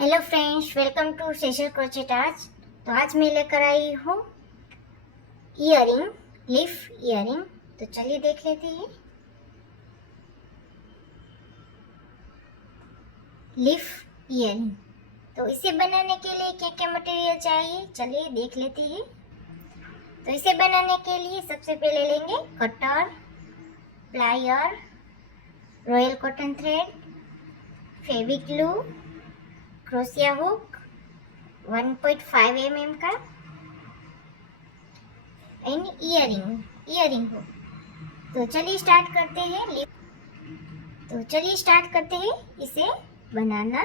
Hello friends, welcome to सेशल crochet arts. तो आज मैं लेकर आई हूँ ईयरिंग, लीफ ईयरिंग। तो चलिए देख लेते हैं। लीफ ईयरिंग, तो इसे बनाने के लिए क्या क्या मटेरियल चाहिए, चलिए देख लेते हैं। तो इसे बनाने के लिए सबसे पहले लेंगे cutter, plier, royal cotton thread, Feviglue, क्रोशिया हुक 1.5 mm का एंड ईयरिंग हुक। तो चलिए स्टार्ट करते हैं इसे बनाना।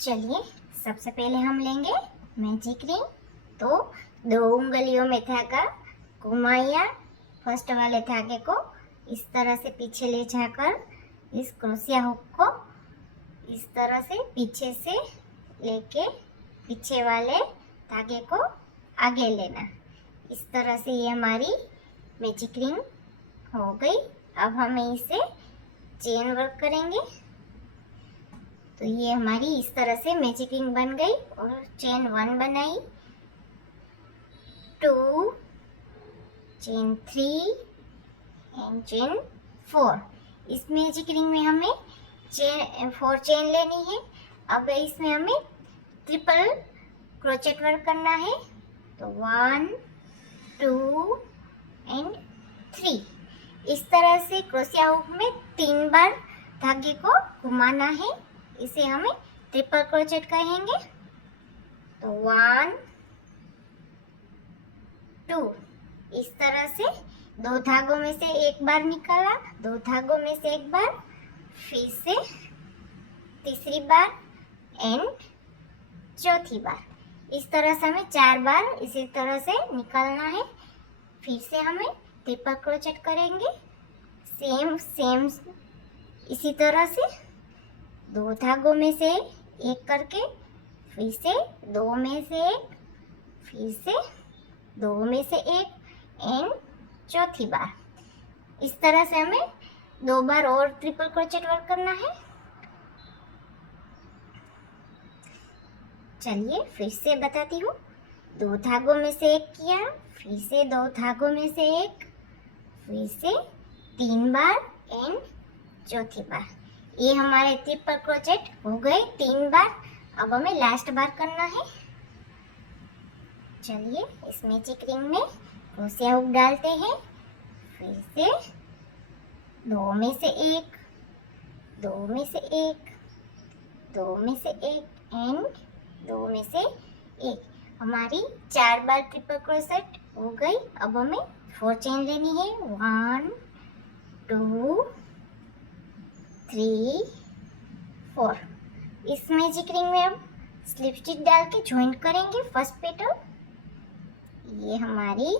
चलिए सबसे पहले हम लेंगे मैजिक रिंग। तो 2 उंगलियों में धागा घुमाया, फर्स्ट वाले धागे को इस तरह से पीछे ले जाकर इस क्रोशिया हुक को इस तरह से पीछे से लेके पीछे वाले धागे को आगे लेना। इस तरह से ये हमारी मैजिक रिंग हो गई। अब हमें इसे चेन वर्क करेंगे। तो ये हमारी इस तरह से मैजिक रिंग बन गई और चेन 1 बनाई, 2, चेन 3 एंड चेन 4। इस मैजिक रिंग में हमें 4 चेन लेनी है। अब इसमें हमें ट्रिपल क्रोचेट वर्क करना है। तो 1, 2 एंड 3। इस तरह से क्रोशिया हुक में 3 बार धागे को घुमाना है। इसे हमें ट्रिपल क्रोचेट कहेंगे। तो 1, 2, इस तरह से 2 धागों में से एक बार निकाला, 2 धागों में से एक बार, फिर से तीसरी बार एंड चौथी बार। इस तरह से हमें 4 बार इसी तरह से निकालना है। फिर से हमें ट्रिपल क्रोचेट करेंगे सेम इसी तरह से 2 धागों में से एक करके, फिर से 2 में से एक, फिर से 2 में से एक एंड चौथी बार। इस तरह से हमें 2 बार और ट्रिपल क्रोचेट वर्क करना है। चलिए फिर से बताती हूँ। 2 धागों में से एक किया, फिर से 2 धागों में से एक, फिर से 3 बार एंड चौथी बार। ये हमारे ट्रिपल क्रोचेट हो गए 3 बार। अब हमें लास्ट बार करना है। चलिए इस मैजिक रिंग में क्रोशिया हुक डालते हैं। फिर से 2 में से एक, 2 में से एक, 2 में से एक एंड 2 में से एक। हमारी 4 बार ट्रिपल क्रोचेट हो गई। अब हमें 4 चेन लेनी है। 1, 2, 3, 4। इस मैजिक रिंग में हम स्लिप स्टिच डाल के ज्वाइंट करेंगे फर्स्ट पेटल। ये हमारी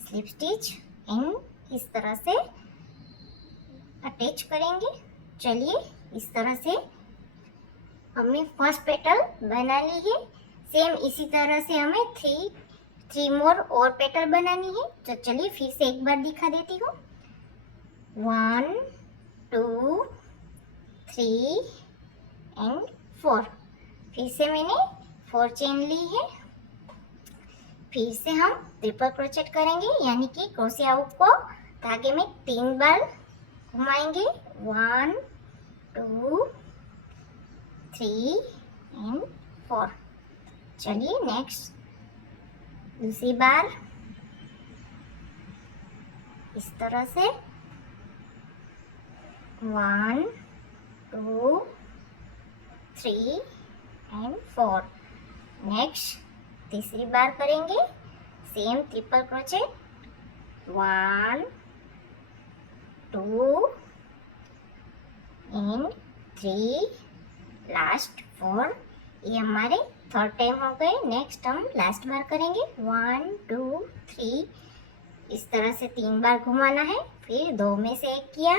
स्लिप स्टिच एंड इस तरह से अटैच करेंगे। चलिए इस तरह से हमने फर्स्ट पेटल बना ली है। सेम इसी तरह से हमें 3 मोर और पेटल बनानी है। तो चलिए फिर से एक बार दिखा देती हूँ। 1, 2, 3 एंड 4। फिर से मैंने 4 चेन ली है। फिर से हम ट्रिपल क्रोचेट करेंगे, यानी कि क्रोशिया हुक को धागे में 3 बार घुमाएंगे। 1, 2, 3 एंड 4। चलिए नेक्स्ट दूसरी बार इस तरह से 1, 2, 3 एंड 4। नेक्स्ट तीसरी बार करेंगे same triple crochet. 1, 2 and 3, last 4। ये हमारे 3rd टाइम हो गए। नेक्स्ट हम लास्ट बार करेंगे 1, 2, 3। इस तरह से 3 बार घुमाना है। फिर 2 में से एक किया,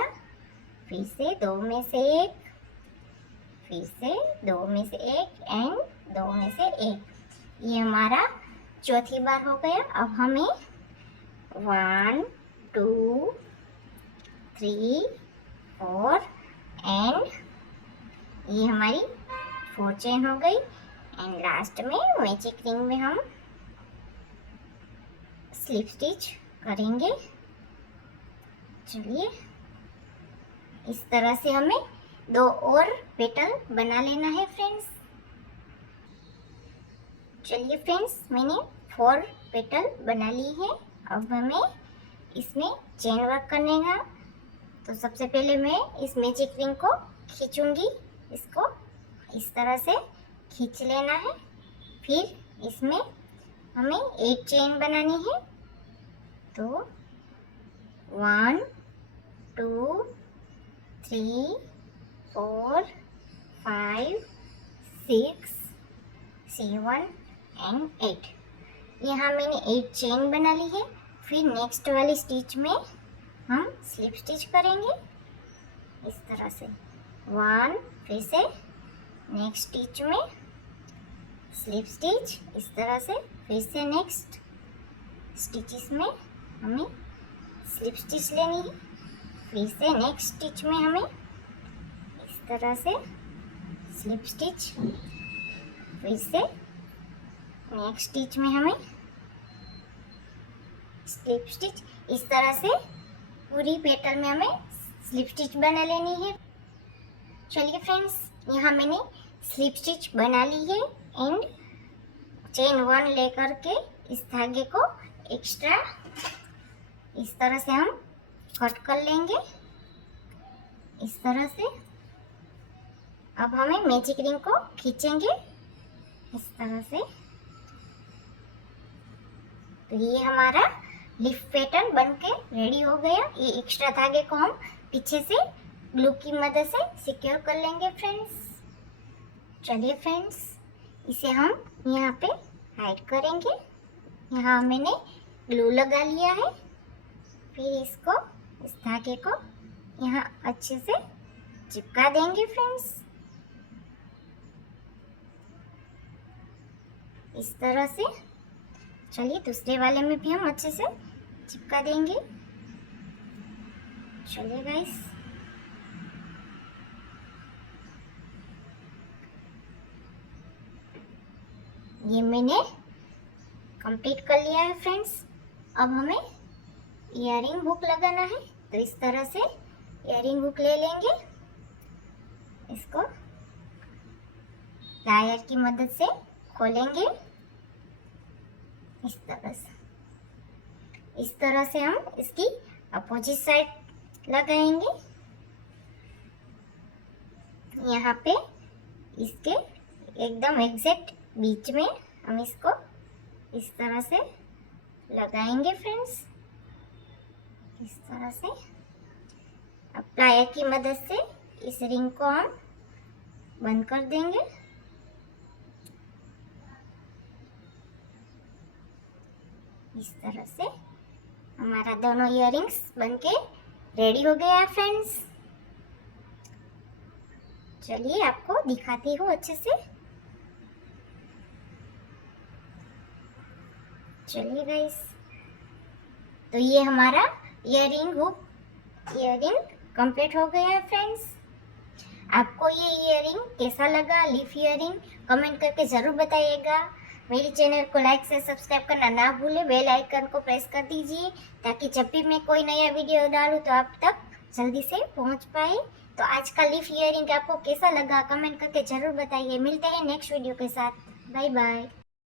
फिर से 2 में से एक, फिर से 2 में से एक एंड 2 में से एक। ये हमारा चौथी बार हो गया। अब हमें 1, 2, 3, 4 एंड ये हमारी 4 चेन हो गई। एंड लास्ट में मैजिक रिंग में हम स्लिप स्टिच करेंगे। चलिए, इस तरह से हमें 2 और पेटल बना लेना है फ्रेंड्स। चलिए फ्रेंड्स, मैंने 4 पेटल बना ली है। अब हमें इसमें चेन वर्क करने का। तो सबसे पहले मैं इस मैजिक रिंग को खींचूंगी। इसको इस तरह से खींच लेना है। फिर इसमें हमें 8 चेन बनानी है। तो 1 2 3 4 5 6 7 एंड 8। यहाँ मैंने 8 चेन बना ली है। फिर नेक्स्ट वाली स्टिच में हम स्लिप स्टिच करेंगे इस तरह से 1। फिर से नेक्स्ट स्टिच में स्लिप स्टिच इस तरह से। फिर से नेक्स्ट स्टिचेस में हमें स्लिप स्टिच लेनी है। फिर से नेक्स्ट स्टिच में हमें इस तरह से स्लिप स्टिच। फिर से नेक्स्ट स्टिच में हमें स्लिप स्टिच। इस तरह से पूरी पेटल में हमें स्लिप स्टिच बना लेनी है। चलिए फ्रेंड्स, यहाँ मैंने स्लिप स्टिच बना ली है। एंड चेन 1 लेकर के इस धागे को एक्स्ट्रा इस तरह से हम कट कर लेंगे इस तरह से। अब हमें मैजिक रिंग को खींचेंगे इस तरह से। तो ये हमारा लीफ पैटर्न बनके रेडी हो गया। ये एक्स्ट्रा धागे को हम पीछे से ग्लू की मदद से सिक्योर कर लेंगे फ्रेंड्स। चलिए फ्रेंड्स, इसे हम यहाँ पे हाइड करेंगे। यहाँ मैंने ग्लू लगा लिया है। फिर इसको इस धागे को यहाँ अच्छे से चिपका देंगे फ्रेंड्स इस तरह से। चलिए, दूसरे वाले में भी हम अच्छे से चिपका देंगे। चलिए गाइस, ये मैंने कंप्लीट कर लिया है फ्रेंड्स। अब हमें इयरिंग हुक लगाना है। तो इस तरह से इयरिंग हुक ले लेंगे। इसको प्लायर की मदद से खोलेंगे इस तरह से हम इसकी अपोजिट साइड लगाएंगे। यहाँ पे इसके एकदम एग्जैक्ट बीच में हम इसको इस तरह से लगाएंगे फ्रेंड्स इस तरह से। अब प्लायर की मदद से इस रिंग को हम बंद कर देंगे इस तरह से। हमारा दोनों इयरिंग्स बनके रेडी हो गया है फ्रेंड्स। चलिए, आपको दिखाती हूँ अच्छे से। चलिए गाइस, तो ये हमारा इयरिंग कंप्लीट हो गया है फ्रेंड्स। आपको ये इयरिंग कैसा लगा, लीफ इयरिंग, कमेंट करके ज़रूर बताइएगा। मेरे चैनल को लाइक से सब्सक्राइब करना ना भूलें। बेल आइकन को प्रेस कर दीजिए ताकि जब भी मैं कोई नया वीडियो डालूँ तो आप तक जल्दी से पहुंच पाए। तो आज का लीफ इयरिंग आपको कैसा लगा, कमेंट करके ज़रूर बताइए। मिलते हैं नेक्स्ट वीडियो के साथ। Bye bye.